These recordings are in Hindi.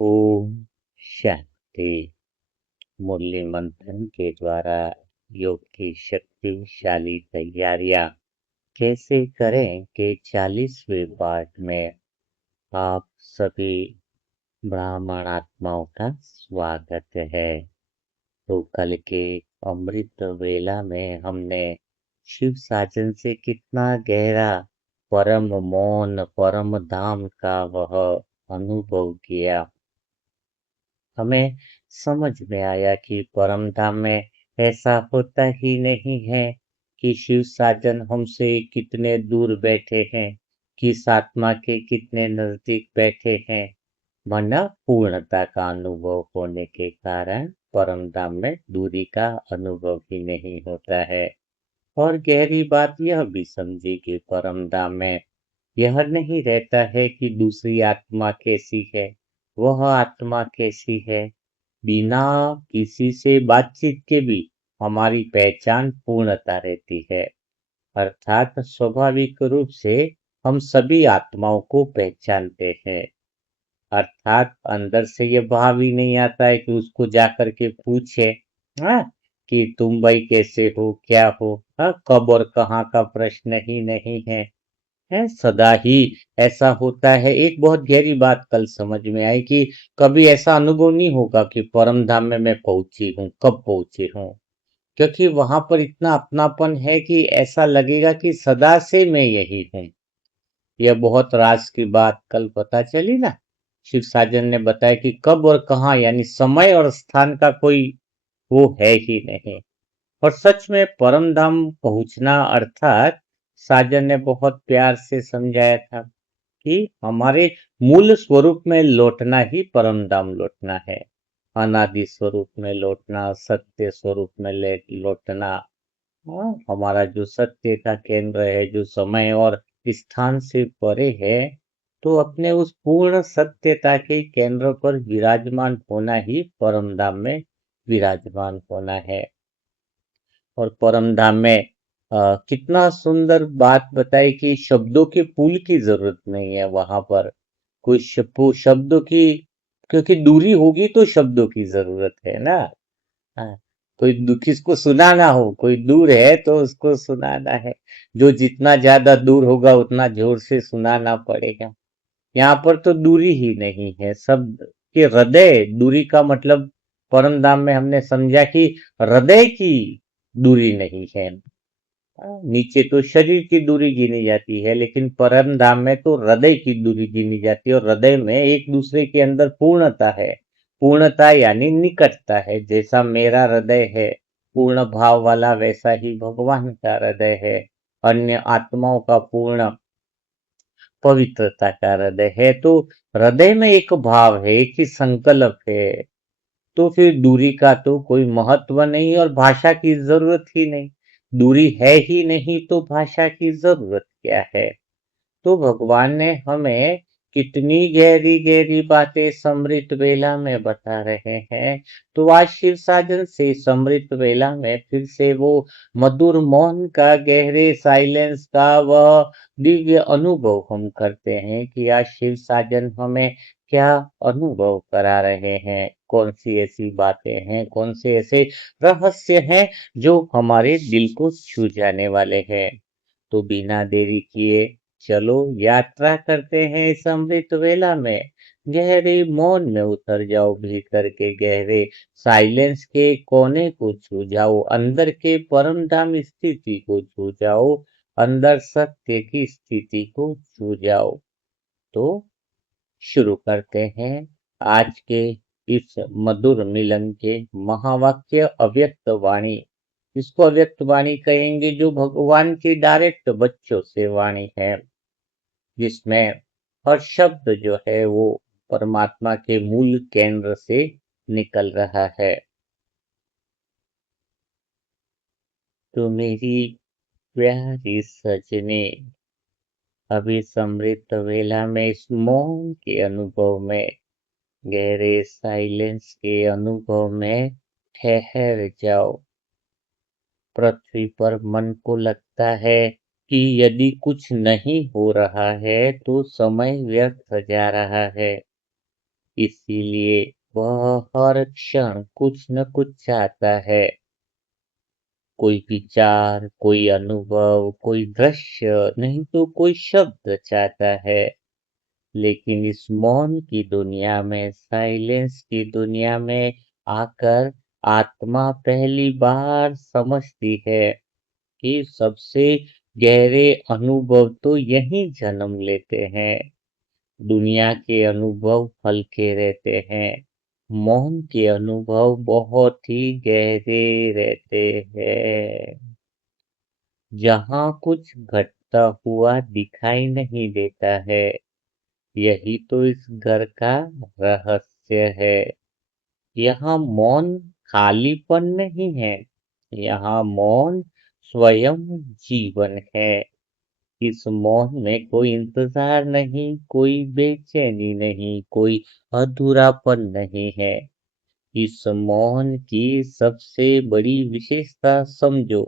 ओम शांति। मुरली मंथन के द्वारा योग की शक्तिशाली तैयारियां कैसे करें के 40वें पाठ में आप सभी ब्राह्मण आत्माओं का स्वागत है। तो कल के अमृत वेला में हमने शिव साजन से कितना गहरा परम मौन परम धाम का वह अनुभव किया। हमें समझ में आया कि परम धाम में ऐसा होता ही नहीं है कि शिव साजन हमसे कितने दूर बैठे हैं, किस आत्मा के कितने नजदीक बैठे हैं, वरना पूर्णता का अनुभव होने के कारण परम धाम में दूरी का अनुभव ही नहीं होता है। और गहरी बात यह भी समझी कि परम धाम में यह नहीं रहता है कि दूसरी आत्मा कैसी है, वह आत्मा कैसी है। बिना किसी से बातचीत के भी हमारी पहचान पूर्णता रहती है। अर्थात स्वाभाविक रूप से हम सभी आत्माओं को पहचानते हैं। अर्थात अंदर से ये भाव ही नहीं आता है कि उसको जाकर के पूछे, हाँ, कि तुम भाई कैसे हो, क्या हो। हाँ, कब और कहाँ का प्रश्न ही नहीं है, सदा ही ऐसा होता है। एक बहुत गहरी बात कल समझ में आई कि कभी ऐसा अनुभव नहीं होगा कि परम धाम में मैं पहुंची हूँ, कब पहुंची हूँ, क्योंकि वहां पर इतना अपनापन है कि ऐसा लगेगा कि सदा से मैं यही हूँ। यह बहुत राज की बात कल पता चली ना। शिव साजन ने बताया कि कब और कहाँ यानी समय और स्थान का कोई वो है ही नहीं। और सच में परम धाम पहुंचना अर्थात साजन ने बहुत प्यार से समझाया था कि हमारे मूल स्वरूप में लौटना ही परम धाम लौटना है। अनादि स्वरूप में लौटना, सत्य स्वरूप में लौटना। हमारा जो सत्य का केंद्र है, जो समय और स्थान से परे है, तो अपने उस पूर्ण सत्यता के केंद्र पर विराजमान होना ही परम धाम में विराजमान होना है। और परम धाम में कितना सुंदर बात बताई कि शब्दों के पुल की जरूरत नहीं है वहां पर। कोई शब्दों की, क्योंकि दूरी होगी तो शब्दों की जरूरत है ना। हाँ, कोई किसको सुनाना हो, कोई दूर है तो उसको सुनाना है। जो जितना ज्यादा दूर होगा उतना जोर से सुनाना पड़ेगा। यहाँ पर तो दूरी ही नहीं है, शब्द के हृदय दूरी का मतलब परम धाम में हमने समझा कि हृदय की दूरी नहीं है। नीचे तो शरीर की दूरी गिनी जाती है, लेकिन परम धाम में तो हृदय की दूरी गिनी जाती है। और हृदय में एक दूसरे के अंदर पूर्णता है। पूर्णता यानी निकटता है। जैसा मेरा हृदय है पूर्ण भाव वाला, वैसा ही भगवान का हृदय है। अन्य आत्माओं का पूर्ण पवित्रता का हृदय है। तो हृदय में एक भाव है, एक ही संकल्प है। तो फिर दूरी का तो कोई महत्व नहीं और भाषा की जरूरत ही नहीं। दूरी है ही नहीं तो भाषा की जरूरत क्या है। तो भगवान ने हमें कितनी गहरी गहरी बातें समृत वेला में बता रहे हैं। तो आज शिव साजन से समृत वेला में फिर से वो मधुर मौन का, गहरे साइलेंस का वह दिव्य अनुभव हम करते हैं कि आज शिव साजन हमें क्या अनुभव करा रहे हैं। कौन सी ऐसी बातें हैं, कौन से ऐसे रहस्य हैं जो हमारे दिल को छू जाने वाले हैं। तो बिना देरी किए चलो यात्रा करते हैं इस अमृत वेला में। गहरे मौन में उतर जाओ, भीतर के गहरे साइलेंस के कोने को छू जाओ, अंदर के परम धाम स्थिति को छू जाओ, अंदर सत्य की स्थिति को छू जाओ। तो शुरू करते हैं आज के इस मधुर मिलन के महावाक्य अव्यक्त वाणी। इसको अव्यक्त वाणी कहेंगे जो भगवान की डायरेक्ट बच्चों से वाणी है, जिसमें हर शब्द जो है वो परमात्मा के मूल केंद्र से निकल रहा है। तो मेरी प्यारी सजनी, अभी समृत वेला में इस मौन के अनुभव में, गहरे साइलेंस के अनुभव में ठहर जाओ। पृथ्वी पर मन को लगता है कि यदि कुछ नहीं हो रहा है तो समय व्यर्थ जा रहा है। इसीलिए वह हर क्षण कुछ न कुछ चाहता है। कोई विचार, कोई अनुभव, कोई दृश्य, नहीं तो कोई शब्द चाहता है। लेकिन इस मौन की दुनिया में, साइलेंस की दुनिया में आकर आत्मा पहली बार समझती है कि सबसे गहरे अनुभव तो यहीं जन्म लेते हैं। दुनिया के अनुभव हल्के रहते हैं, मौन के अनुभव बहुत ही गहरे रहते हैं। जहाँ कुछ घटता हुआ दिखाई नहीं देता है, यही तो इस घर का रहस्य है। यहाँ मौन खालीपन नहीं है, यहाँ मौन स्वयं जीवन है। इस मौन में कोई इंतजार नहीं, कोई बेचैनी नहीं, कोई अधूरापन नहीं है। इस मौन की सबसे बड़ी विशेषता समझो,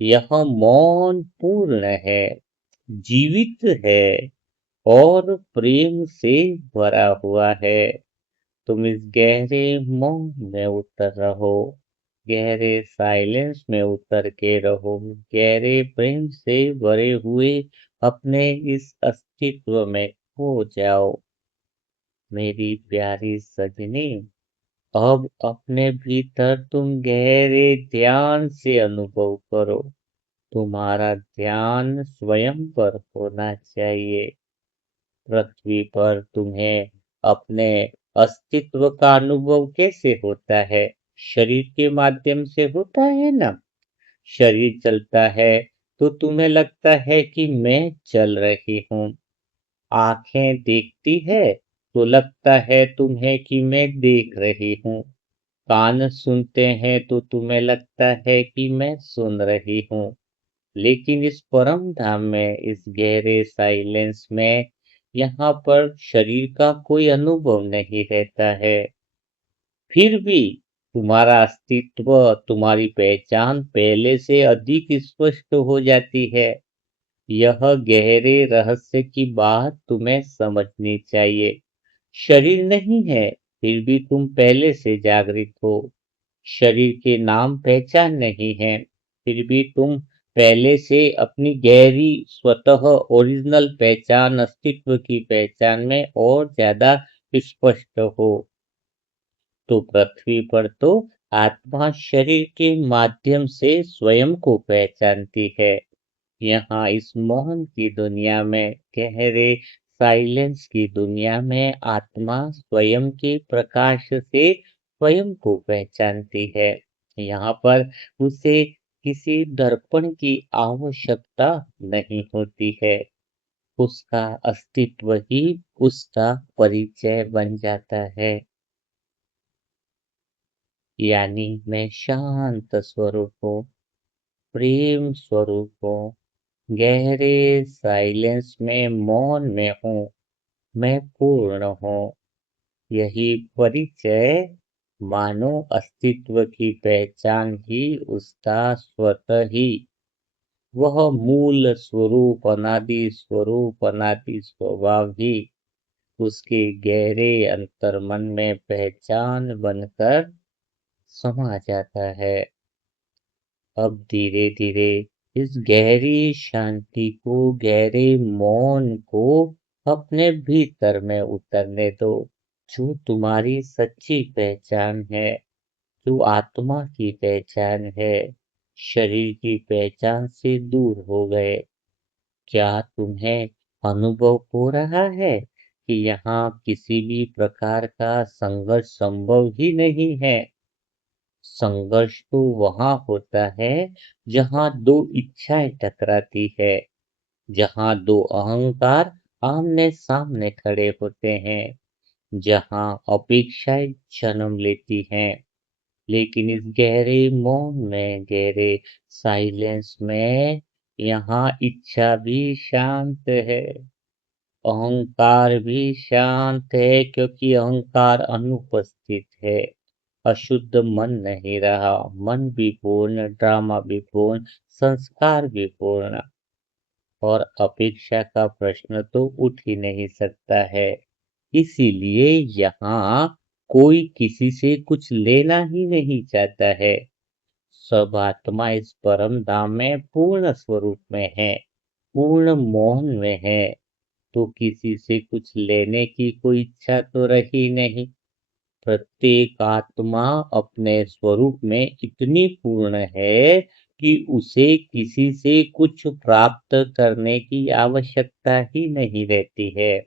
यह मौन पूर्ण है, जीवित है और प्रेम से भरा हुआ है। तुम इस गहरे मौन में उतर रहो, गहरे साइलेंस में उतर के रहो, गहरे प्रेम से भरे हुए अपने इस अस्तित्व में खो जाओ। मेरी प्यारी सजनी, अब अपने भीतर तुम गहरे ध्यान से अनुभव करो। तुम्हारा ध्यान स्वयं पर होना चाहिए। पृथ्वी पर तुम्हें अपने अस्तित्व का अनुभव कैसे होता है? शरीर के माध्यम से होता है ना? शरीर चलता है तो तुम्हें लगता है कि मैं चल रही हूँ। आंखें देखती है तो लगता है तुम्हें कि मैं देख रही हूँ। कान सुनते हैं तो तुम्हें लगता है कि मैं सुन रही हूँ। लेकिन इस परम धाम में, इस गहरे साइलेंस में, यहाँ पर शरीर का कोई अनुभव नहीं रहता है। फिर भी तुम्हारा अस्तित्व, तुम्हारी पहचान पहले से अधिक स्पष्ट हो जाती है। यह गहरे रहस्य की बात तुम्हें समझनी चाहिए। शरीर नहीं है, फिर भी तुम पहले से जागृत हो। शरीर के नाम पहचान नहीं है, फिर भी तुम पहले से अपनी गहरी स्वतः ओरिजिनल पहचान, अस्तित्व की पहचान में और ज्यादा स्पष्ट हो। तो पृथ्वी पर तो आत्मा शरीर के माध्यम से स्वयं को पहचानती है। यहाँ इस मौन की दुनिया में, गहरे साइलेंस की दुनिया में आत्मा स्वयं के प्रकाश से स्वयं को पहचानती है। यहाँ पर उसे किसी दर्पण की आवश्यकता नहीं होती है। उसका अस्तित्व ही उसका परिचय बन जाता है। यानी मैं शांत स्वरूप हूँ, प्रेम स्वरूप हूँ, गहरे साइलेंस में, मौन में हूँ, मैं पूर्ण हूँ। यही परिचय मानो अस्तित्व की पहचान ही उसका स्वतः ही, वह मूल स्वरूप, अनादि स्वभाव ही उसके गहरे अंतर्मन में पहचान बनकर समा जाता है। अब धीरे धीरे इस गहरी शांति को, गहरे मौन को अपने भीतर में उतरने दो। जो तुम्हारी सच्ची पहचान है, जो आत्मा की पहचान है, शरीर की पहचान से दूर हो गए। क्या तुम्हें अनुभव हो रहा है कि यहाँ किसी भी प्रकार का संघर्ष संभव ही नहीं है? संघर्ष तो वहाँ होता है जहाँ दो इच्छाएं टकराती है, जहाँ दो अहंकार आमने सामने खड़े होते हैं, जहाँ अपेक्षाएं जन्म लेती हैं। लेकिन इस गहरे मौन में, गहरे साइलेंस में, यहाँ इच्छा भी शांत है, अहंकार भी शांत है, क्योंकि अहंकार अनुपस्थित है। अशुद्ध मन नहीं रहा, मन भी पूर्ण, ड्रामा भी पूर्ण, संस्कार भी पूर्ण, और अपेक्षा का प्रश्न तो उठ ही नहीं सकता है। इसीलिए यहाँ कोई किसी से कुछ लेना ही नहीं चाहता है। सब आत्मा इस परम धाम में पूर्ण स्वरूप में है, पूर्ण मोहन में है, तो किसी से कुछ लेने की कोई इच्छा तो रही नहीं। प्रत्येक आत्मा अपने स्वरूप में इतनी पूर्ण है कि उसे किसी से कुछ प्राप्त करने की आवश्यकता ही नहीं रहती है।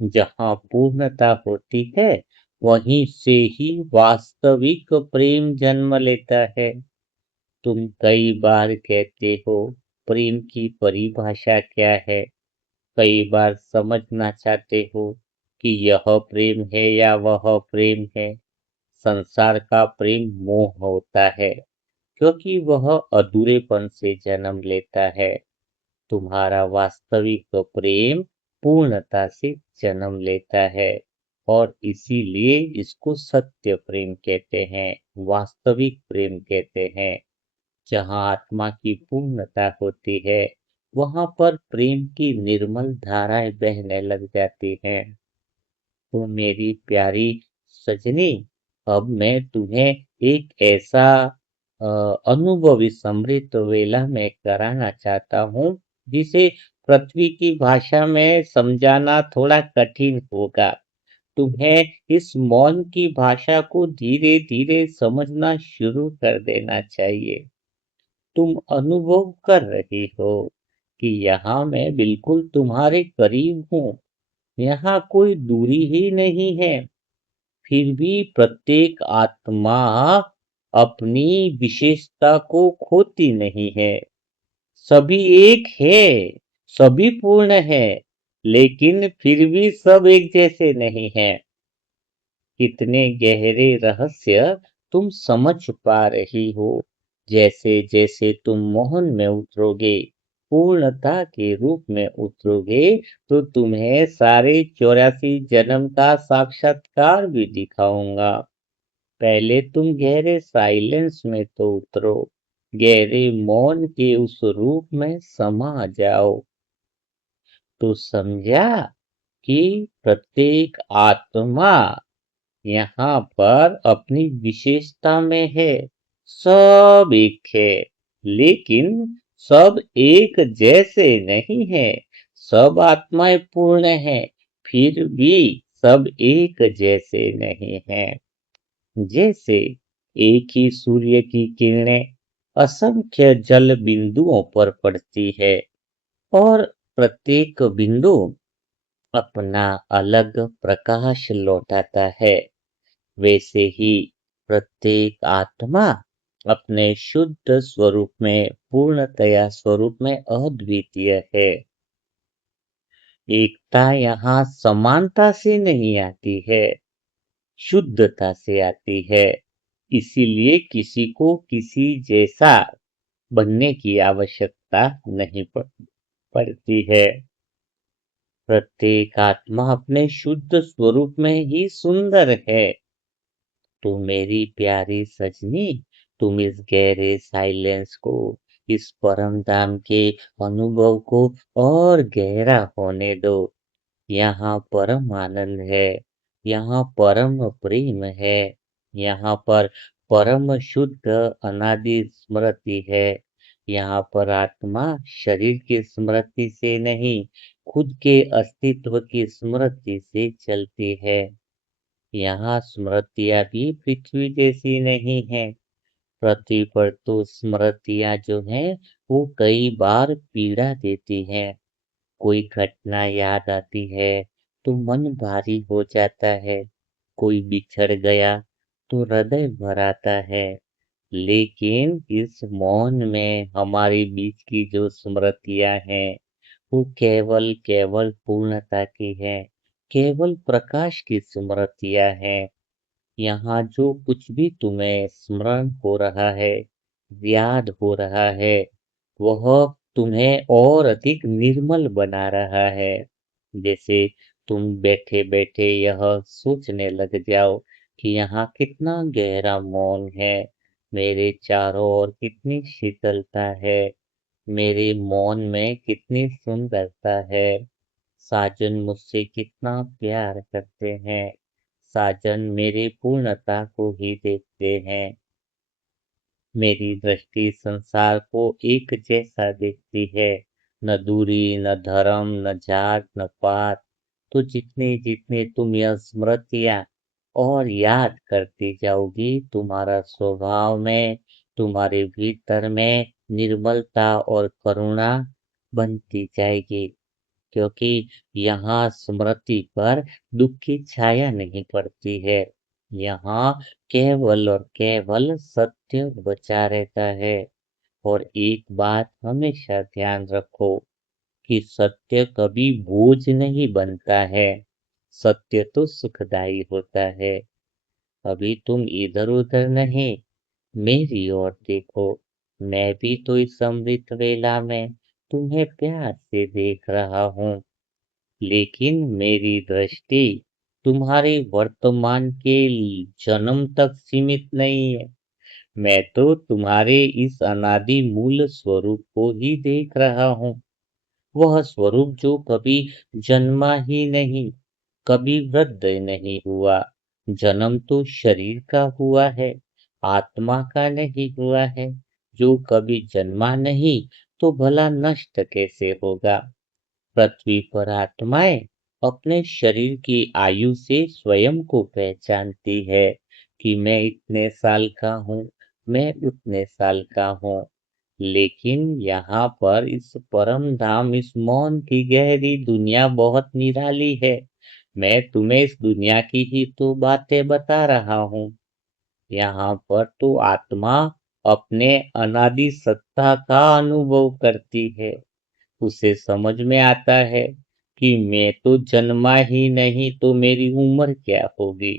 जहाँ पूर्णता होती है, वहीं से ही वास्तविक प्रेम जन्म लेता है। तुम कई बार कहते हो, प्रेम की परिभाषा क्या है? कई बार समझना चाहते हो कि यह प्रेम है या वह प्रेम है। संसार का प्रेम मोह होता है, क्योंकि वह अधूरेपन से जन्म लेता है। तुम्हारा वास्तविक प्रेम पूर्णता से जन्म लेता है, और इसीलिए इसको सत्य प्रेम कहते हैं, वास्तविक प्रेम कहते हैं। जहाँ आत्मा की पूर्णता होती है, वहाँ पर प्रेम की निर्मल धाराएं बहने लग जाती हैं। तो मेरी प्यारी सजनी, अब मैं तुम्हें एक ऐसा अनुभवी समृद्ध वेला में कराना चाहता हूँ, जिसे पृथ्वी की भाषा में समझाना थोड़ा कठिन होगा। तुम्हें इस मौन की भाषा को धीरे धीरे समझना शुरू कर देना चाहिए। तुम अनुभव कर रही हो कि यहाँ मैं बिल्कुल तुम्हारे करीब हूँ, यहाँ कोई दूरी ही नहीं है। फिर भी प्रत्येक आत्मा अपनी विशेषता को खोती नहीं है। सभी एक है, सभी पूर्ण है, लेकिन फिर भी सब एक जैसे नहीं है। कितने गहरे रहस्य तुम समझ पा रही हो। जैसे जैसे तुम मोहन में उतरोगे, पूर्णता के रूप में उतरोगे, तो तुम्हें सारे 84 जन्म का साक्षात्कार भी दिखाऊंगा। पहले तुम गहरे साइलेंस में तो उतरो, गहरे मौन के उस रूप में समा जाओ। तो समझा कि प्रत्येक आत्मा यहाँ पर अपनी विशेषता में है। सब एक है, लेकिन सब एक जैसे नहीं है। सब आत्माएं पूर्ण हैं, फिर भी सब एक जैसे नहीं हैं। जैसे एक ही सूर्य की किरणें असंख्य जल बिंदुओं पर पड़ती है, और प्रत्येक बिंदु अपना अलग प्रकाश लौटाता है, वैसे ही प्रत्येक आत्मा अपने शुद्ध स्वरूप में, पूर्णतया स्वरूप में अद्वितीय है। एकता यहाँ समानता से नहीं आती है, शुद्धता से आती है। इसीलिए किसी को किसी जैसा बनने की आवश्यकता नहीं पड़ती है। प्रत्येक आत्मा अपने शुद्ध स्वरूप में ही सुंदर है। तो मेरी प्यारी सजनी, तुम इस गहरे साइलेंस को, इस परम धाम के अनुभव को और गहरा होने दो। यहाँ परम आनंद है, यहाँ परम प्रेम है, यहाँ पर परम शुद्ध अनादि स्मृति है। यहाँ पर आत्मा शरीर की स्मृति से नहीं, खुद के अस्तित्व की स्मृति से चलती है। यहाँ स्मृतियाँ भी पृथ्वी जैसी नहीं है। पृथ्वी पर तो स्मृतियाँ जो हैं, वो कई बार पीड़ा देती हैं। कोई घटना याद आती है तो मन भारी हो जाता है, कोई बिछड़ गया तो हृदय भर आता है। लेकिन इस मौन में हमारे बीच की जो स्मृतियाँ हैं, वो केवल केवल पूर्णता की है, केवल प्रकाश की स्मृतियाँ हैं। यहाँ जो कुछ भी तुम्हें स्मरण हो रहा है, याद हो रहा है, वह तुम्हें और अधिक निर्मल बना रहा है। जैसे तुम बैठे बैठे यह सोचने लग जाओ कि यहाँ कितना गहरा मौन है, मेरे चारों ओर कितनी शीतलता है, मेरे मौन में कितनी सुंदरता है। साजन मुझसे कितना प्यार करते हैं। साजन मेरी पूर्णता को ही देखते हैं। मेरी दृष्टि संसार को एक जैसा देखती है। न दूरी, न धर्म, न जात, न पात। तो जितने जितने तुम यह स्मृतियाँ और याद करती जाओगी, तुम्हारा स्वभाव में, तुम्हारे भीतर में निर्मलता और करुणा बनती जाएगी। क्योंकि यहाँ स्मृति पर दुख की छाया नहीं पड़ती है। यहाँ केवल और केवल सत्य बचा रहता है। और एक बात हमेशा ध्यान रखो कि सत्य कभी बोझ नहीं बनता है। सत्य तो सुखदाई होता है। अभी तुम इधर उधर नहीं, मेरी ओर देखो। मैं भी तो इस अमृत वेला में तुम्हें प्यार से देख रहा हूँ। लेकिन मेरी दृष्टि तुम्हारे वर्तमान के जन्म तक सीमित नहीं है। मैं तो तुम्हारे इस अनादि मूल स्वरूप को ही देख रहा हूँ। वह स्वरूप जो कभी जन्मा ही नहीं, कभी वृद्ध नहीं हुआ। जन्म तो शरीर का हुआ है, आत्मा का नहीं हुआ है। जो कभी जन्मा नहीं तो भला नष्ट कैसे होगा। पृथ्वी पर आत्माएं अपने शरीर की आयु से स्वयं को पहचानती है कि मैं इतने साल का हूँ, मैं उतने साल का हूँ। लेकिन यहाँ पर इस परम धाम, इस मौन की गहरी दुनिया बहुत निराली है। मैं तुम्हें इस दुनिया की ही तो बातें बता रहा हूँ। यहाँ पर तो आत्मा अपने अनादि सत्ता का अनुभव करती है। उसे समझ में आता है कि मैं तो जन्मा ही नहीं तो मेरी उम्र क्या होगी।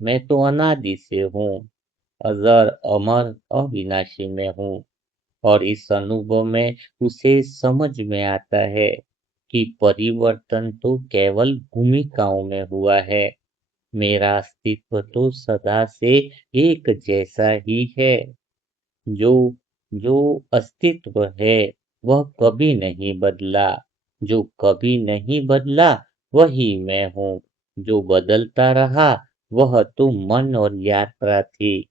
मैं तो अनादि से हूँ, अजर अमर अविनाशी में हूँ। और इस अनुभव में उसे समझ में आता है कि परिवर्तन तो केवल भूमिकाओं में हुआ है। मेरा अस्तित्व तो सदा से एक जैसा ही है। जो जो अस्तित्व है वह कभी नहीं बदला। जो कभी नहीं बदला वही मैं हूँ। जो बदलता रहा वह तो मन और यात्रा थी।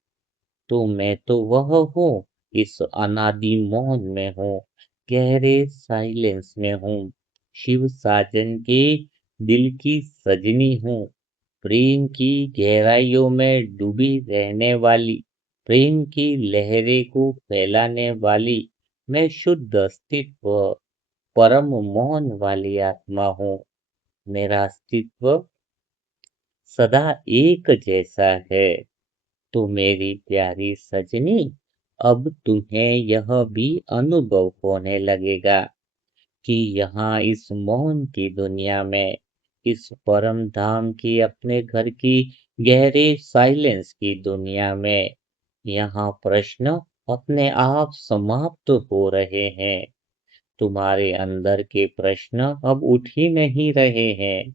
तो मैं तो वह हूँ, इस अनादि मौन में हूँ, गहरे साइलेंस में हूँ। शिव साजन के दिल की सजनी हूँ। प्रेम की गहराइयों में डूबी रहने वाली, प्रेम की लहरें को फैलाने वाली, मैं शुद्ध अस्तित्व, परम मौन वाली आत्मा हूँ। मेरा अस्तित्व सदा एक जैसा है। तो मेरी प्यारी सजनी, अब तुम्हें यह भी अनुभव होने लगेगा कि यहाँ इस मौन की दुनिया में, इस परम धाम की, अपने घर की गहरे साइलेंस की दुनिया में, यहाँ प्रश्न अपने आप समाप्त हो रहे हैं। तुम्हारे अंदर के प्रश्न अब उठ ही नहीं रहे हैं।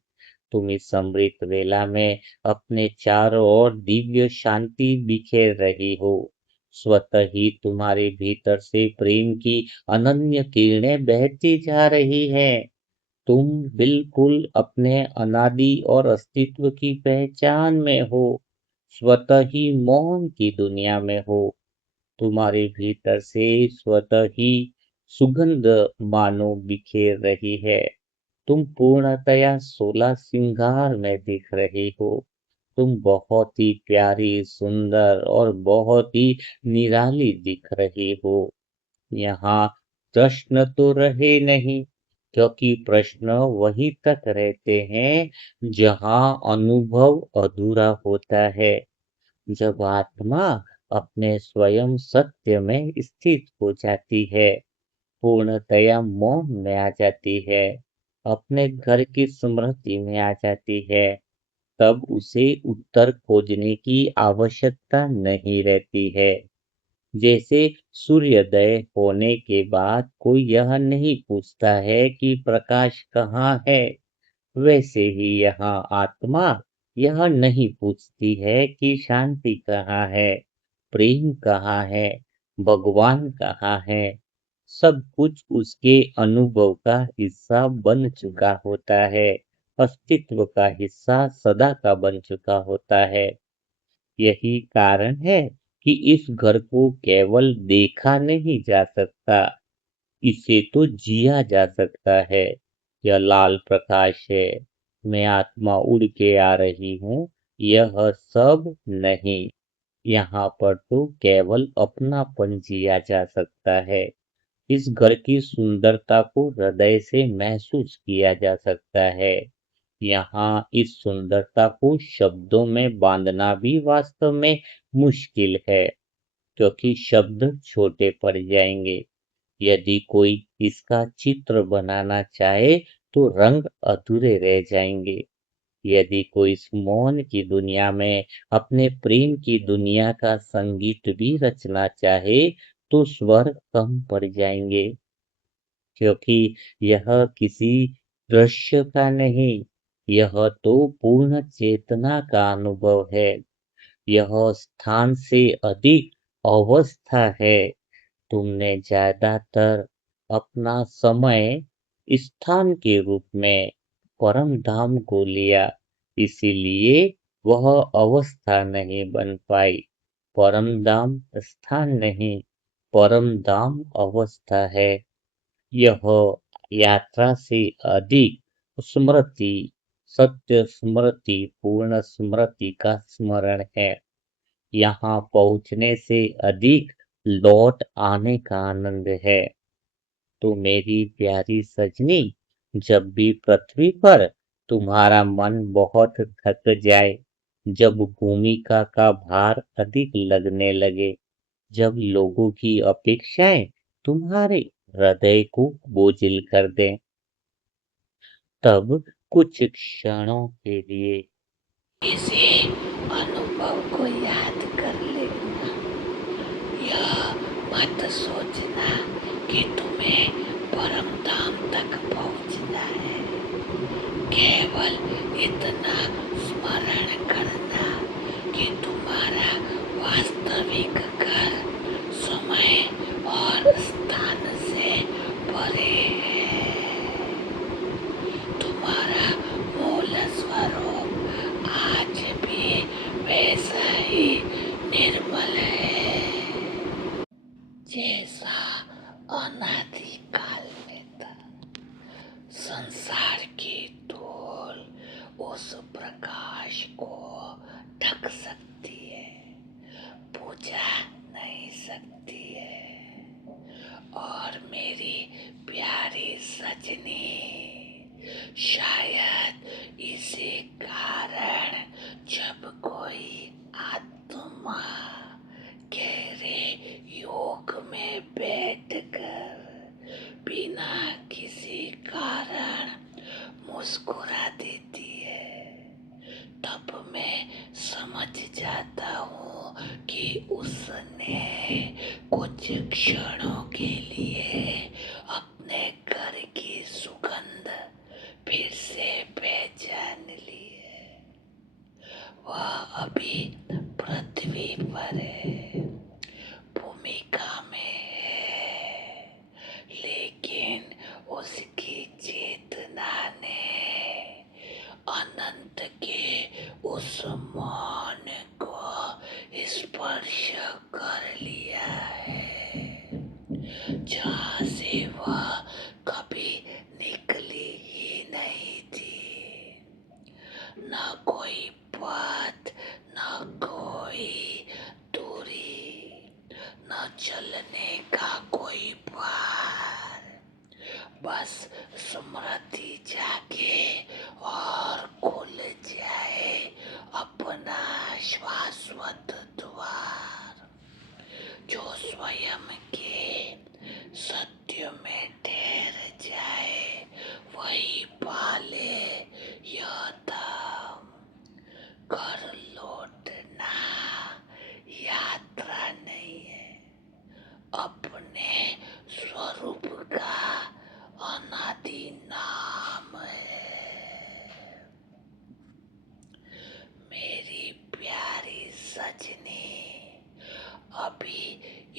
तुम इस अमृत वेला में अपने चारों ओर दिव्य शांति बिखेर रही हो। स्वतः ही तुम्हारे भीतर से प्रेम की अनन्य किरणें बहती जा रही हैं। तुम बिल्कुल अपने अनादि और अस्तित्व की पहचान में हो। स्वतः ही मौन की दुनिया में हो। तुम्हारे भीतर से स्वतः ही सुगंध मानो बिखेर रही है। तुम पूर्णतया 16 श्रृंगार में दिख रही हो। तुम बहुत ही प्यारी, सुंदर और बहुत ही निराली दिख रही हो। यहाँ प्रश्न तो रहे नहीं, क्योंकि प्रश्न वहीं तक रहते हैं जहाँ अनुभव अधूरा होता है। जब आत्मा अपने स्वयं सत्य में स्थित हो जाती है, पूर्णतया मौन में आ जाती है, अपने घर की स्मृति में आ जाती है, तब उसे उत्तर खोजने की आवश्यकता नहीं रहती है। जैसे सूर्योदय होने के बाद कोई यह नहीं पूछता है कि प्रकाश कहाँ है, वैसे ही यहाँ आत्मा यह नहीं पूछती है कि शांति कहाँ है, प्रेम कहाँ है, भगवान कहाँ है। सब कुछ उसके अनुभव का हिस्सा बन चुका होता है, अस्तित्व का हिस्सा सदा का बन चुका होता है। यही कारण है कि इस घर को केवल देखा नहीं जा सकता, इसे तो जिया जा सकता है। यह लाल प्रकाश है, मैं आत्मा उड़ के आ रही हूँ, यह सब नहीं। यहाँ पर तो केवल अपनापन जिया जा सकता है। इस घर की सुंदरता को हृदय से महसूस किया जा सकता है। यहाँ इस सुंदरता को शब्दों में बांधना भी वास्तव में मुश्किल है, क्योंकि शब्द छोटे पड़ जाएंगे। यदि कोई इसका चित्र बनाना चाहे तो रंग अधूरे रह जाएंगे। यदि कोई इस मौन की दुनिया में अपने प्रेम की दुनिया का संगीत भी रचना चाहे तो स्वर कम पड़ जाएंगे, क्योंकि यह किसी दृश्य का नहीं, यह तो पूर्ण चेतना का अनुभव है। यह स्थान से अधिक अवस्था है। तुमने ज्यादातर अपना समय स्थान के रूप में परम धाम को लिया, इसीलिए वह अवस्था नहीं बन पाई। परम धाम स्थान नहीं, परम धाम अवस्था है। यह यात्रा से अधिक स्मृति, सत्य स्मृति, पूर्ण स्मृति का स्मरण है। यहाँ पहुँचने से अधिक लौट आने का आनंद है। तो मेरी प्यारी सजनी, जब भी पृथ्वी पर तुम्हारा मन बहुत थक जाए, जब भूमिका का भार अधिक लगने लगे, जब लोगों की अपेक्षाएं तुम्हारे हृदय को बोझिल कर दें, तब कुछ क्षणों के लिए इसी अनुभव को याद कर लेना। यह मत सोचना कि तुम्हें परम धाम तक पहुंचना है। केवल इतना स्मरण करना कि तुम्हारा वास्तविक घर समय और स्थान से परे है। तुम्हारा मूल स्वरूप आज भी वैसा ही निर्मल है, जैसा अनादिकाल में था। संसार की धूल उस प्रकाश को ढक सकती है, बुझा नहीं सकती है। और मेरी प्यारी सजनी, शायद इसी कारण जब कोई आत्मा गहरे योग में बैठकर बिना किसी कारण मुस्कुरा देती है, तब मैं समझ जाता हूँ कि उसने कुछ क्षणों के लिए अपने घर की सुगंध फिर से पहचान ली है। वह अभी पृथ्वी पर है, भूमिका में है, लेकिन उसकी चेतना ने अनंत के उस मौन को स्पर्श कर लिया है, जहाँ से वह कभी निकली ही नहीं थी। न कोई पथ, न कोई दूरी, न चलने का कोई पार, बस स्मृति जागे और खुल जाए अपना शाश्वत द्वार, जो स्वयं के सत्य में ठहर जाए वही पाले यह धाम। घर लौटना यात्रा नहीं है, अपने स्वरूप का अनादि नाम है। मेरी प्यारी सजनी, अभी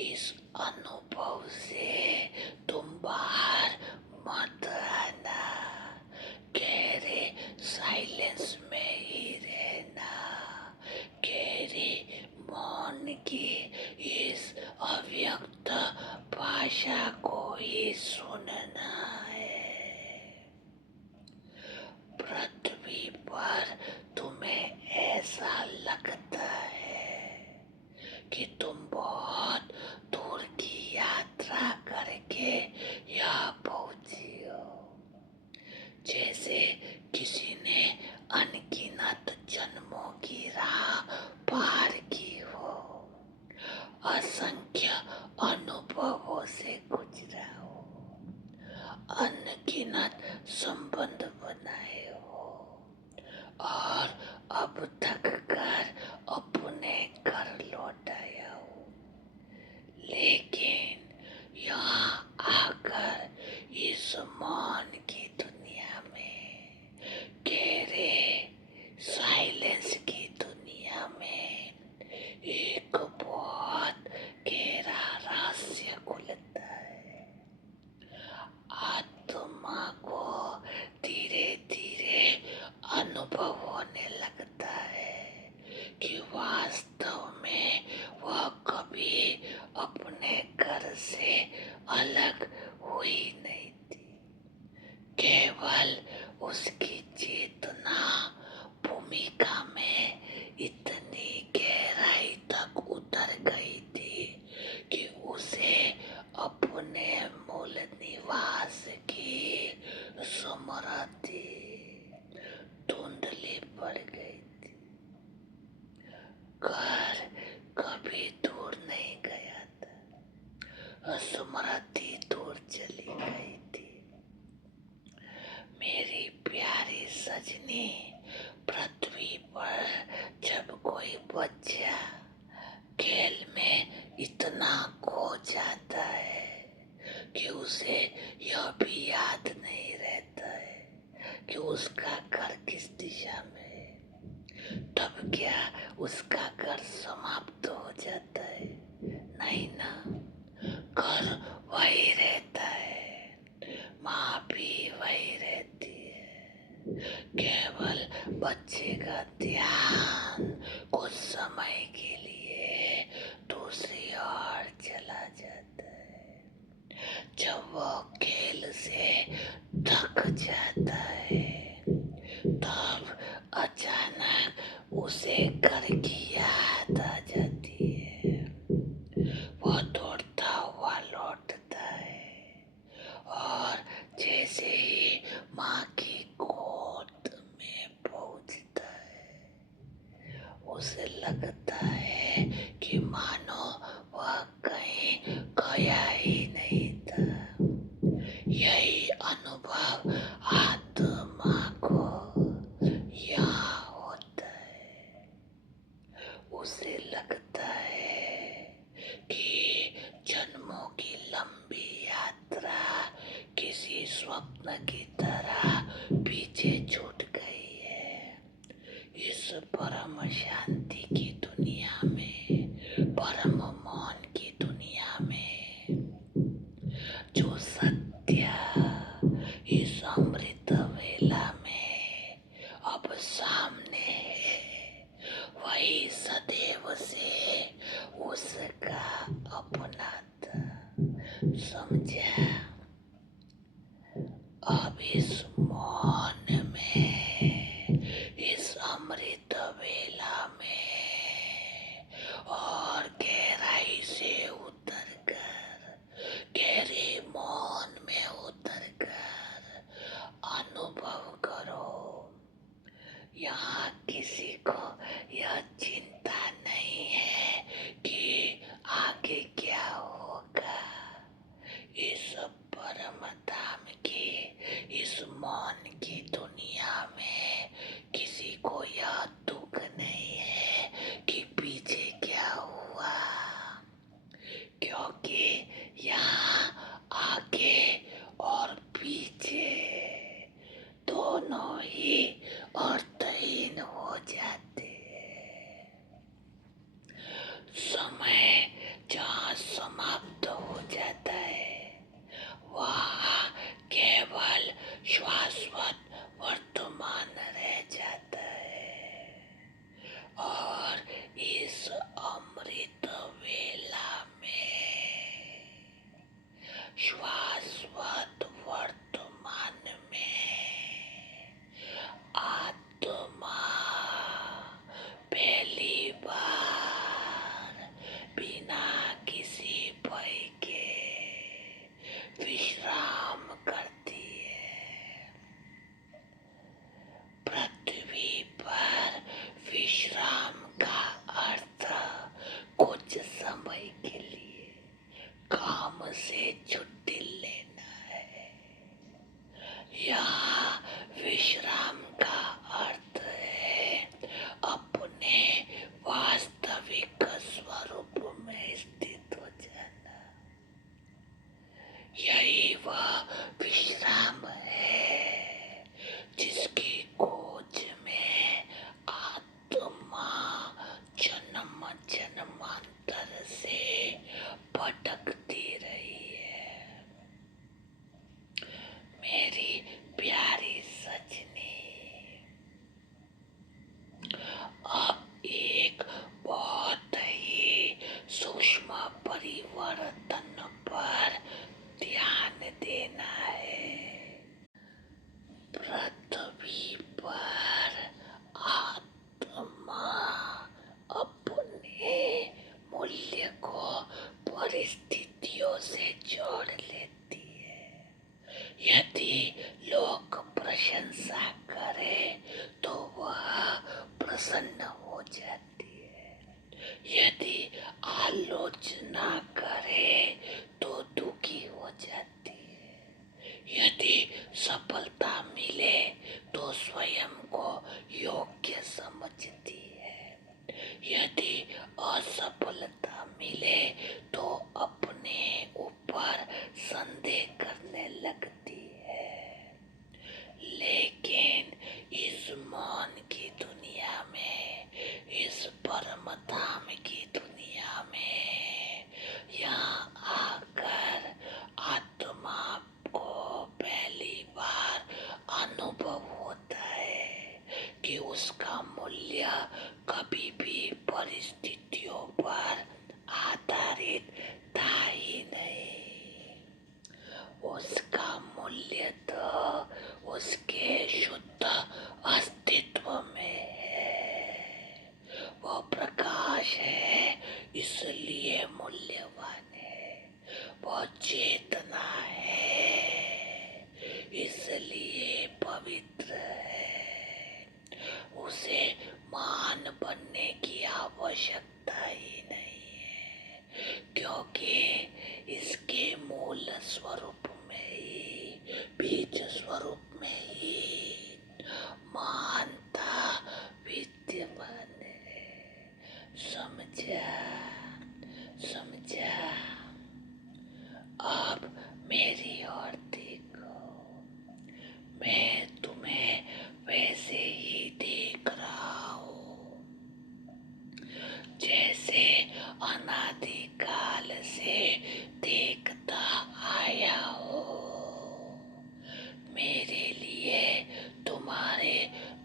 इस अनुभव से की इस अव्यक्त भाषा को ही सुनना है। पृथ्वी पर तुम्हें ऐसा लगता है कि तुम बहुत दूर की यात्रा करके यहाँ पहुंची हो, जैसे किसी ने अनगिनत जन्मों की राह पार की हो, असंख्य अनुभवों से गुजरा हो, अनगिनत संबंध बनाए हो और अब थक कर अपने घर लौट आया हो। लेकिन यहाँ आकर इस मौन की दुनिया में, गहरे साइलेंस की दुनिया में एक बहुत गहरा रहस्य खुलता है। आत्मा को धीरे धीरे अनुभव होने लगता है कि वास्तव में वह कभी अपने घर से अलग हुई नहीं थी। केवल उसकी चेतना भूमिका में इतनी गहराई तक उतर गई थी कि उसे अपने मूल निवास की स्मृति धुंधली पड़ गई थी। घर कभी दूर नहीं गया था, स्मृति दूर चली गई थी। मेरी प्यारी सजनी, पृथ्वी पर जब कोई बच्चा खेल में इतना खो जाता है कि उसे यह भी याद नहीं रहता है कि उसका घर किस दिशा में है, तब क्या उसका घर समाप्त हो जाता है? नहीं ना, घर वही रहता है, माँ भी वही रहती है। केवल बच्चे का ध्यान कुछ समय के लिए दूसरी ओर चला जाता है। जब वह खेल से थक जाता है, तब अचानक उसे घर की याद आ जाती है। वह दौड़ता हुआ लौटता है और जैसे ही माँ की गोद में पहुंचता है, उसे लगता है कि मानो वह कहीं गया ही नहीं था। यही अनुभव आत्मा को यहाँ होता है। उसे लगता है कि जन्मों की लंबी यात्रा किसी स्वप्न की तरह पीछे छूट गई है। इस परम शांति की दुनिया में, परम मौन की दुनिया में, जो सत्य इस अमृत वेला में अब सामने है, वही सदैव से उसका अपना था। समझा? अब इस मौन में, इस अमृत वेला में और गहराई से उतर कर, गहरे मौन में उतर कर अनुभव करो। यहाँ किसी को यह चिंता नहीं है कि आगे क्या होगा। इस परम धाम की, इस मौन की दुनिया में किसी को यह दुख नहीं है कि पीछे क्या हुआ, क्योंकि यहाँ आगे और पीछे दोनों ही अर्थहीन हो जाते हैं। समय जहाँ समाप्त हो जाता है, वहाँ केवल शाश्वत वर्तमान रह जाता है और इस अमृत आलोचना करे तो दुखी हो जाती है। यदि सफलता मिले तो स्वयं को योग्य समझती है। यदि असफलता मिले तो अपने ऊपर संदेह करने लगती है। लेकिन इस मौन की दुनिया में, इस परम धाम की दुनिया में, यहाँ आकर आत्मा को पहली बार अनुभव होता है कि उसका मूल्य कभी भी परिस्थितियों पर आधारित था ही नहीं। उसका मूल्य तो उसके शुद्ध अस्तित्व में है। वो प्रकाश है, इसलिए मूल्यवान है। वो चेतना है, इसलिए पवित्र है। उसे महान बनने की आवश्यकता ही नहीं है, क्योंकि इसके मूल स्वरूप में ही, बीज स्वरूप में ही महानता विद्यमान है। समझा? समझा? अब मेरी ओर देखो, मैं तुम्हें वैसे ही देख रहा हूँ जैसे अनादिकाल से देखता आया हो। मेरे लिए तुम्हारे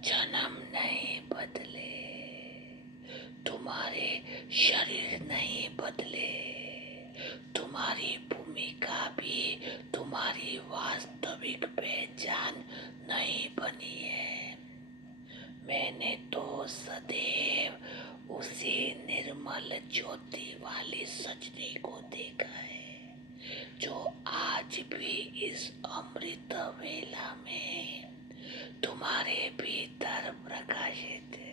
जन्म नहीं बदले, तुम्हारे शरीर नहीं बदले, तुम्हारी भूमिका भी तुम्हारी वास्तविक पहचान नहीं बनी है। मैंने तो सदैव उसी निर्मल ज्योति वाली सजनी को देखा है जो आज भी इस अमृत वेला में तुम्हारे भीतर प्रकाशित है।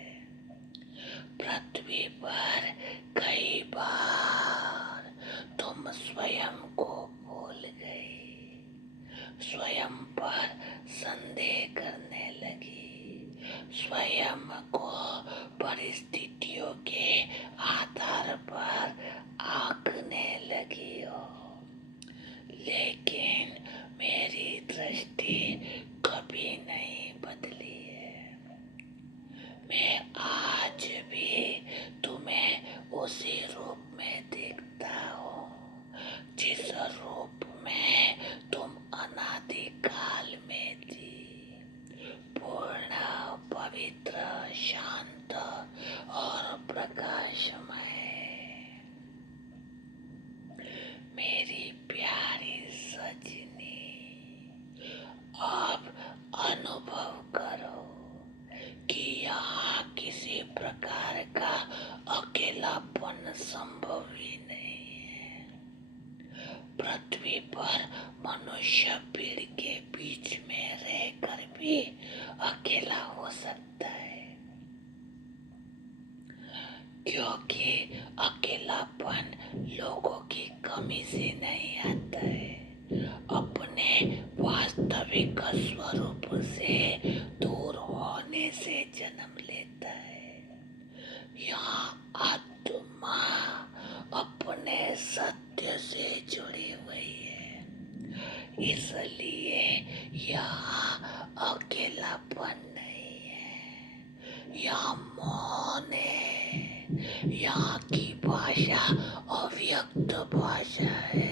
पृथ्वी पर कई बार तुम स्वयं को भूल गई, स्वयं पर संदेह करने लगी, स्वयं को परिस्थितियों के आधार पर आंकने लगी हो। लेकिन मेरी दृष्टि कभी नहीं बदली है। मैं आज भी तुम्हें उसी रूप में देखता हूँ जिस रूप में तुम अनादिकाल में थी, पूर्ण, पवित्र, शांत और प्रकाशमय। मेरी प्यारी सजनी, अब अनुभव करो कि यहाँ किसी प्रकार का अकेलापन संभव ही नहीं है। पृथ्वी पर मनुष्य भीड़ के बीच में रहकर भी अकेला हो सकता है, क्योंकि अकेलापन लोगों की कमी से नहीं आता है, अपने वास्तविक स्वरूप से दूर होने से जन्म लेता है। यहाँ आत्मा अपने सत्य से जुड़ी हुई है, इसलिए यहाँ अकेलापन नहीं है, यहाँ मौन है। यहाँ की भाषा अव्यक्त भाषा है।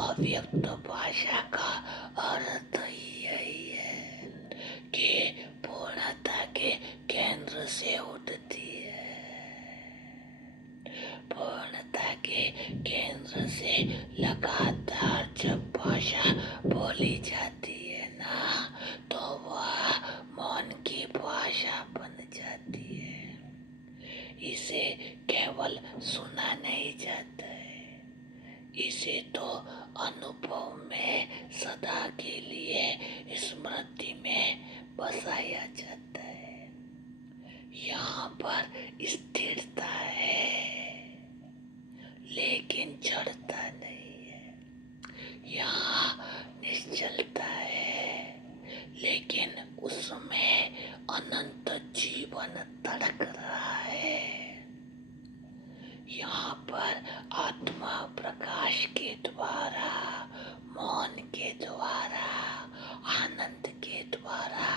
अव्यक्त भाषा का अर्थ यही है कि पूर्णता के केंद्र से उठती है। पूर्णता के केंद्र से लगातार जब भाषा बोली जाती है ना, तो वह मौन की भाषा बन जाती है। इसे केवल सुना नहीं जाता है, इसे तो अनुभव में सदा के लिए स्मृति में बसाया जाता है। यहाँ पर स्थिरता है, पर आत्मा प्रकाश के द्वारा, मौन के द्वारा, आनंद के द्वारा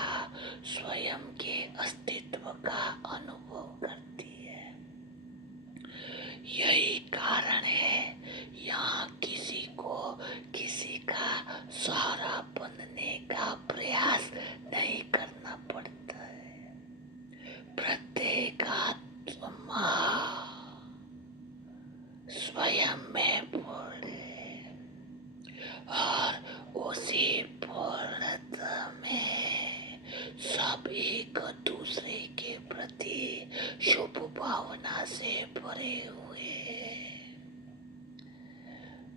स्वयं के अस्तित्व का अनुभव करती है। यही कारण है यहाँ किसी को किसी का सहारा बनने का प्रयास नहीं करना पड़ता है। प्रत्येक आत्मा स्वयं में पूर्ण है और उसी पूर्णता में सब एक दूसरे के प्रति शुभ भावना से भरे हुए हैं।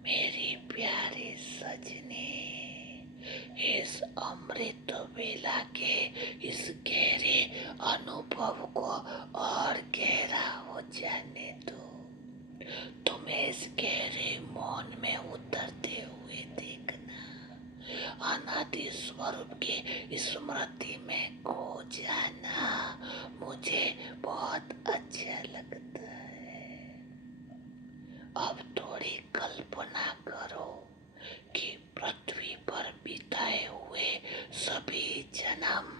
मेरी प्यारी सजनी, इस अमृत वेला के इस गहरे अनुभव को और गहरा हो जाने दो। तुम्हें इस गहरे मौन में उतरते हुए देखना, अनादि स्वरूप की स्मृति में खो जाना मुझे बहुत अच्छा लगता है। अब थोड़ी कल्पना करो कि पृथ्वी पर बिताए हुए सभी जन्म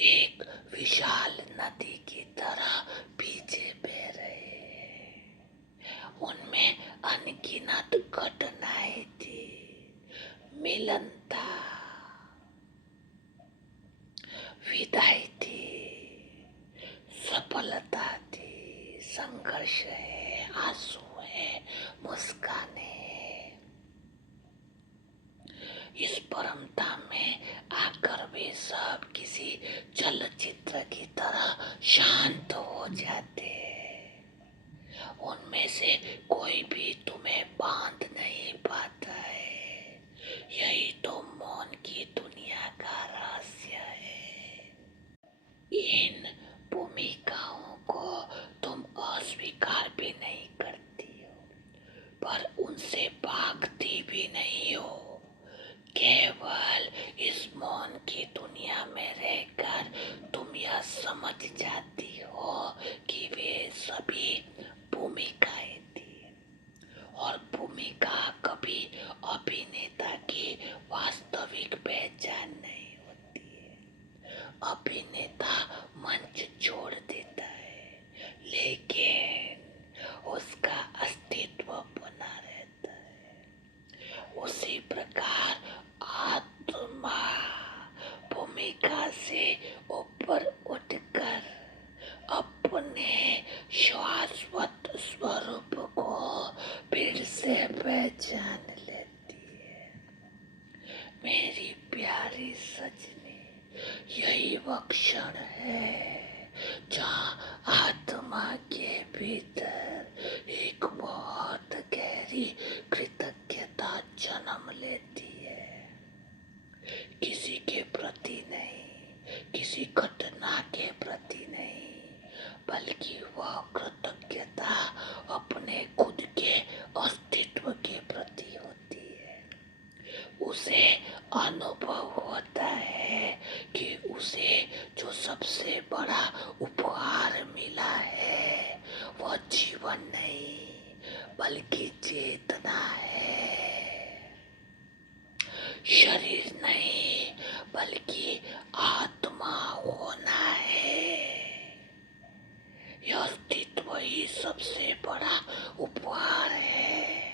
एक विशाल नदी की तरह पीछे बह रहे हैं। उनमें अनगिनत घटनाएं थी, मिलन था, विदाई थी, सफलता थी, संघर्ष है, आंसू है, मुस्काने है। इस परमता में आकर वे सब किसी चलचित्र की तरह शांत हो जाते हैं। उनमें से कोई भी तुम्हें बांध नहीं पाता है। यही तो मौन की दुनिया का रहस्य है। इन भूमिकाओं को तुम अस्वीकार भी नहीं करती हो, पर उनसे भागती भी नहीं हो। केवल इस मौन की दुनिया में रहकर तुम यह समझ जाती हो कि वे सभी भूमिकाएं थी और भूमिका कभी अभिनेता की वास्तविक पहचान नहीं होती है। अभिनेता मंच छोड़ देता है, लेकिन उसका अस्तित्व बना रहता है। उसी प्रकार आत्मा भूमिका से ऊपर उठकर अपने शाश्वत स्वरूप को फिर से पहचान लेती है। मेरी प्यारी सजनी, यही वो क्षण है जहाँ आत्मा के भीतर एक बहुत गहरी कृतज्ञता जन्म लेती है। किसी के प्रति नहीं, किसी घटना के प्रति नहीं, बल्कि वह कृतज्ञता अपने खुद के अस्तित्व के प्रति होती है। उसे अनुभव होता है कि उसे जो सबसे बड़ा उपहार मिला है वह जीवन नहीं बल्कि चेतना है। शरीर नहीं बल्कि आत्मा होना है। यह अस्तित्व ही सबसे बड़ा उपहार है।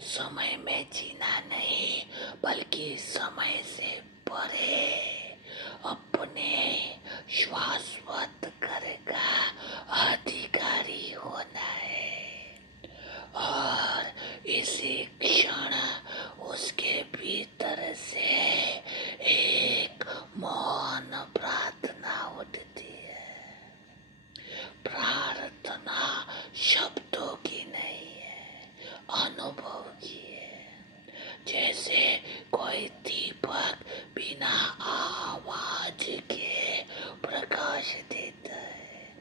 समय में जीना नहीं बल्कि समय से परे अपने शाश्वत घर का अधिकारी होना है। और इसी क्षण उसके भीतर से एक मौन प्रार्थना उठती है। प्रार्थना शब्दों की नहीं है, अनुभव की है। जैसे कोई दीपक बिना आवाज के प्रकाश देता है,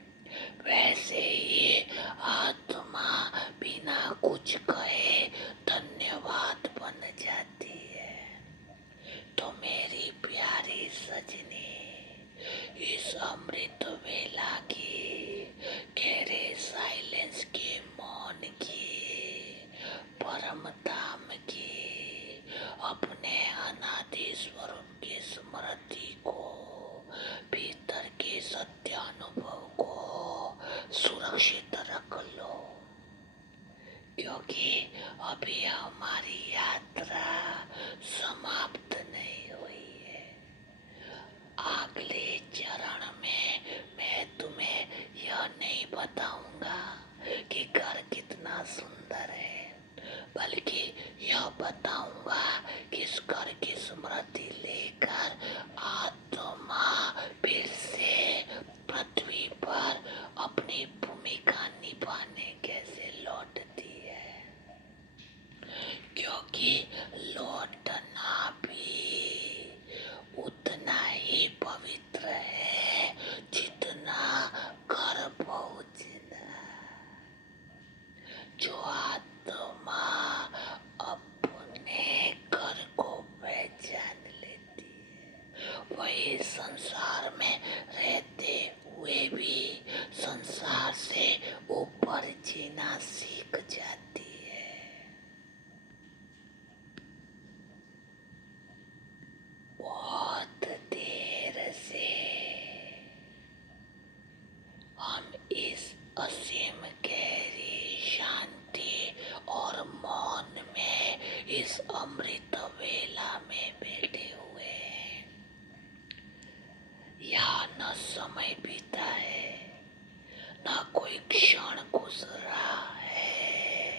वैसे ही आत्मा बिना कुछ कहे धन्यवाद बन जाती है। तो मेरी प्यारी सजनी, इस अमृत वेला की गहरे साइलेंस क्योंकि अभी हमारी यात्रा समाप्त नहीं हुई है। अगले चरण में मैं तुम्हें यह नहीं बताऊंगा कि घर कितना सुंदर है, बल्कि यह बताऊंगा कि इस घर की स्मृति लेकर आत्मा फिर से पृथ्वी पर अपनी भूमिका निभाने कैसे लौटती है। क्योंकि लौटना भी उतना ही पवित्र है जितना घर पहुंचना। जो आत्मा अपने घर को पहचान लेती है वही संसार में रहते हुए भी संसार से ऊपर जीना सीख जाती है। बहुत देर से हम इस असीम गहरी शांति और मौन में इस अमृत वेला में बैठे हुए हैं। यहाँ न समय बीता है, न कोई क्षण गुजरा है,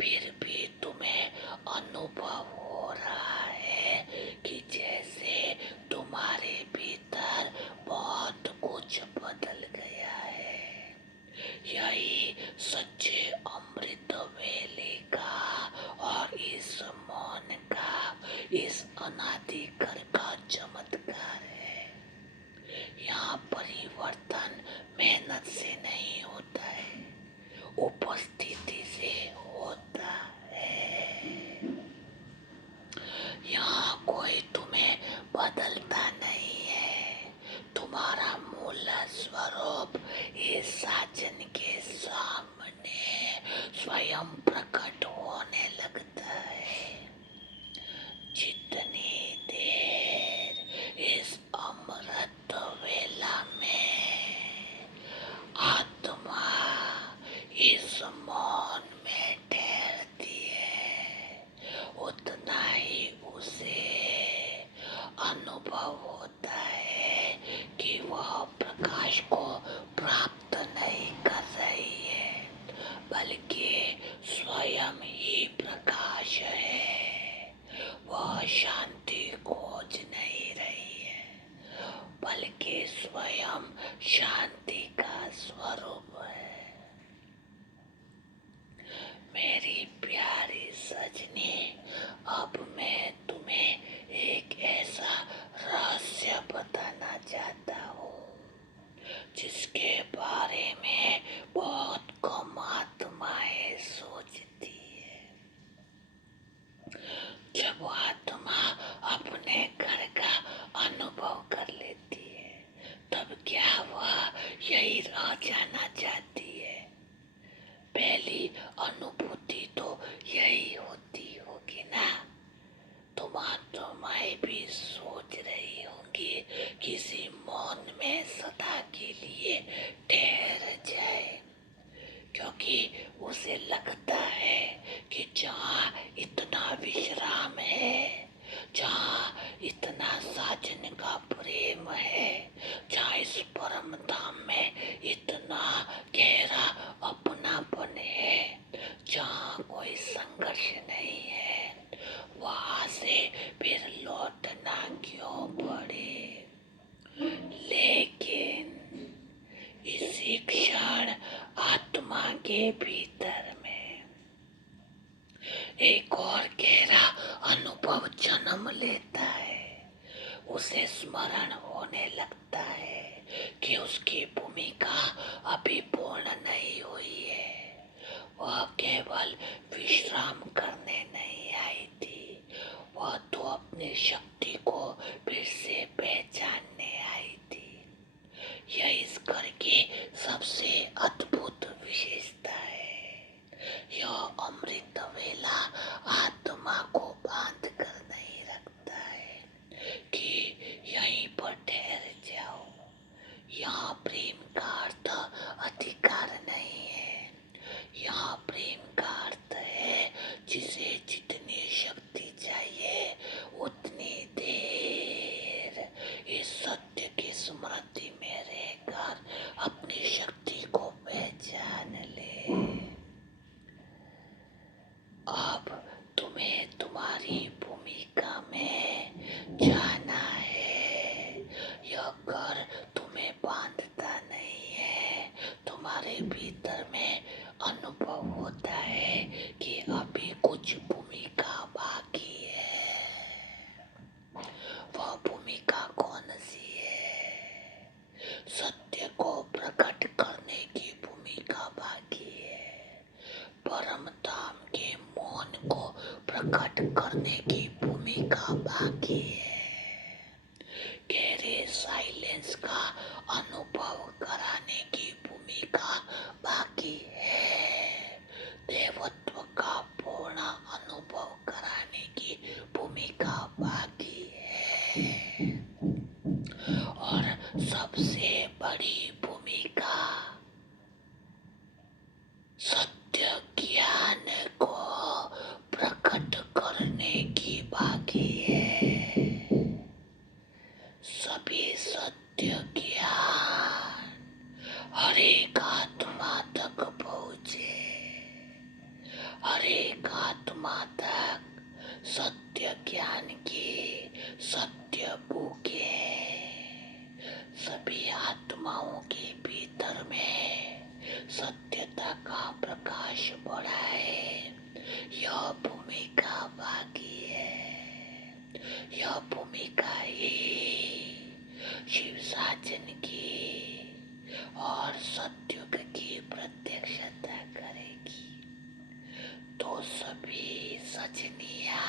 फिर भी तुम्हें अनुभव हो रहा है कि जैसे तुम्हारे भीतर बहुत कुछ बदल गया है। यही सच्चे अमृत वेले का और इस मौन का, इस अनादि घर का चमत्कार है। यहाँ परिवर्तन मेहनत से नहीं होता है, उपस्थिति से होता है। यहाँ कोई तुम्हें बदलता नहीं है, तुम्हारा मूल स्वरूप इस साजन के सामने स्वयं प्रकट होने लगता है। जितनी देर इस अमृत वेला में आत्मा इस मौन में ठहरती है, उतना ही उसे अनुभव होता है कि वह प्रकाश को प्राप्त नहीं कर रही है, बल्कि स्वयं ही प्रकाश है। वह शांति खोज नहीं रही है, बल्कि स्वयं शांति का स्वरूप है। मेरी प्यारी सजनी, अब मैं तुम्हें एक ऐसा रहस्य बताना चाहता हूँ जिसके बारे में बहुत कम आत्माएं सोचती है। जब आत्मा अपने घर का अनुभव कर लेती है, तब क्या वह यही रह जाना चाहती है? पहली अनुभूति तो यही होती होगी ना। तुम आत्माएं भी सोच रही होंगी किसी मौन में सदा के लिए ठहर जाए, क्योंकि उसे लगता है कि जहाँ इतना विश्राम है, जहाँ इतना साजन का प्रेम है, जहाँ इस परम धाम में इतना गहरा अपनापन है, जहाँ कोई संघर्ष नहीं है, वहाँ से फिर लौटना क्यों पड़े। लेकिन इसी क्षण आत्मा के भीतर में एक और गहरा अनुभव जन्म लेता है। उसे स्मरण होने लगता है कि उसकी भूमिका अभी पूर्ण नहीं हुई है। वह केवल विश्राम करने नहीं आई थी, वह तो अपनी शक्ति को फिर से पहचानने आई थी। यह इस घर की सबसे अद्भुत विशेषता है। यह अमृत वेला आत्मा को बांध कर नहीं रखता है कि यहीं पर ठहर जाओ। यहाँ प्रेम का अर्थ अधिकार नहीं है, यहाँ प्रेम का अर्थ अपनी शक्ति को पहचान ले। अब तुम्हें तुम्हारी भूमिका में जाना है। यह घर तुम्हें बांधता नहीं है। तुम्हारे भीतर में अनुभव होता है कि अभी कुछ भूमिका बाकी है। वह भूमिका कौन सी है? सत्य को प्रकट करने की भूमिका बाकी है। परम धाम के मौन को प्रकट करने की भूमिका बाकी है। गहरे साइलेंस का अनुभव कराने की भूमिका बाकी है। देवत्व का पूर्ण अनुभव कराने की भूमिका बाकी है। और सबसे बड़ी भूमिका सत्य ज्ञान को प्रकट करने की बाकी है। सभी सत्य ज्ञान हर एक आत्मा तक पहुँचे। हर एक आत्मा तक सत्य ज्ञान की सत्य बूके सभी आत्माओं के भीतर में सत्यता का प्रकाश बढ़ाए। यह भूमिका बाकी है। यह भूमिका ही शिव साजन की और सत्युग की प्रत्यक्षता करेगी। तो सभी सजनिया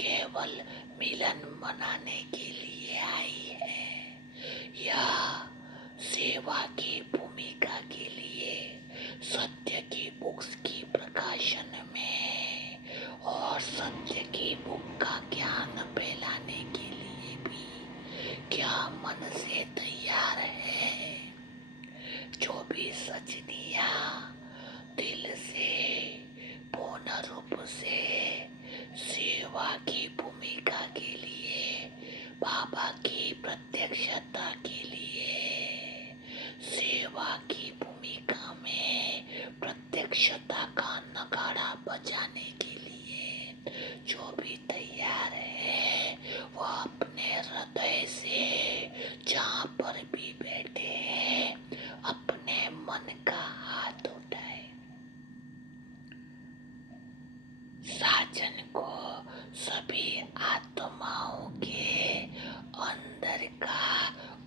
केवल मिलन मनाने के लिए आई है या सेवा की भूमिका के लिए सत्य की बुक्स की प्रकाशन में और सत्य की बुक का ज्ञान फैलाने के लिए भी क्या मन से तैयार है? जो भी सजनिया दिल से पूर्ण रूप से सेवा की भूमिका के लिए बाबा की प्रत्यक्षता के लिए सेवा की भूमिका में प्रत्यक्षता का नगाड़ा बजाने के लिए जो भी तैयार है वह अपने हृदय से जहाँ पर भी बैठे हैं अपने मन का हाथ उठाए। साजन को सभी आत्माओं के अंदर का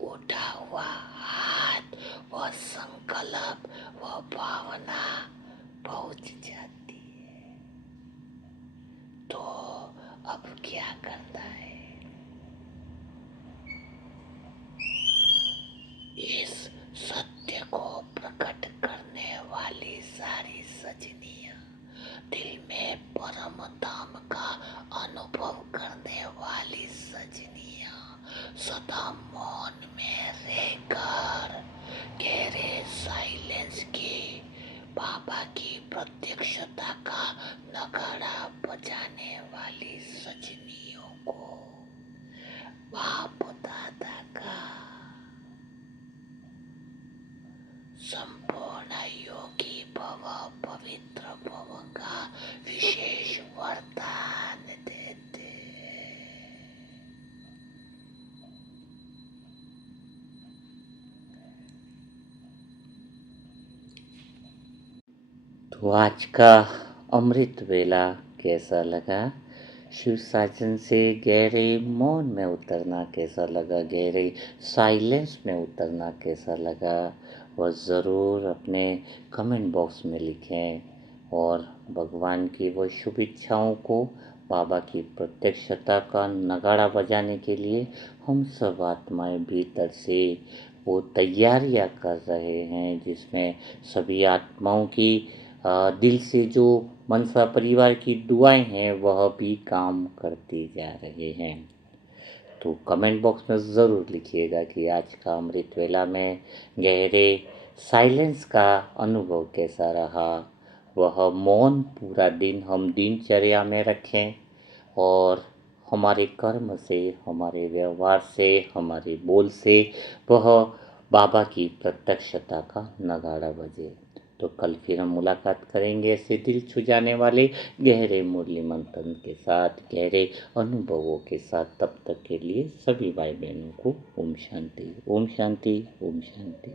उठा हुआ हाथ व संकल्प व भावना पहुंच जाती है। तो अब क्या करना है? इस सत्य को प्रकट करने वाली सारी सजनियां दिल में परम धाम का अनुभव करने वाली सजनियां सदा मौन में रहकर गहरे साइलेंस की बाबा की प्रत्यक्षता का नगाड़ा बजाने वाली सजनियों को बाप दादा का संपूर्ण योगी भव पवित्र भव का विशेष वरदान देते हैं। तो आज का अमृत वेला कैसा लगा? शिव साजन से गहरे मौन में उतरना कैसा लगा? गहरे साइलेंस में उतरना कैसा लगा? वह ज़रूर अपने कमेंट बॉक्स में लिखें और भगवान की वो शुभ इच्छाओं को बाबा की प्रत्यक्षता का नगाड़ा बजाने के लिए हम सब आत्माएं भीतर से वो तैयारियां कर रहे हैं, जिसमें सभी आत्माओं की दिल से जो मनसा परिवार की दुआएं हैं वह भी काम करती जा रहे हैं। तो कमेंट बॉक्स में ज़रूर लिखिएगा कि आज का अमृत वेला में गहरे साइलेंस का अनुभव कैसा रहा। वह मौन पूरा दिन हम दिनचर्या में रखें और हमारे कर्म से, हमारे व्यवहार से, हमारे बोल से वह बाबा की प्रत्यक्षता का नगाड़ा बजे। तो कल फिर हम मुलाकात करेंगे ऐसे दिल छू जाने वाले गहरे मुरली मंथन के साथ, गहरे अनुभवों के साथ। तब तक के लिए सभी भाई बहनों को ओम शांति, ओम शांति, ओम शांति।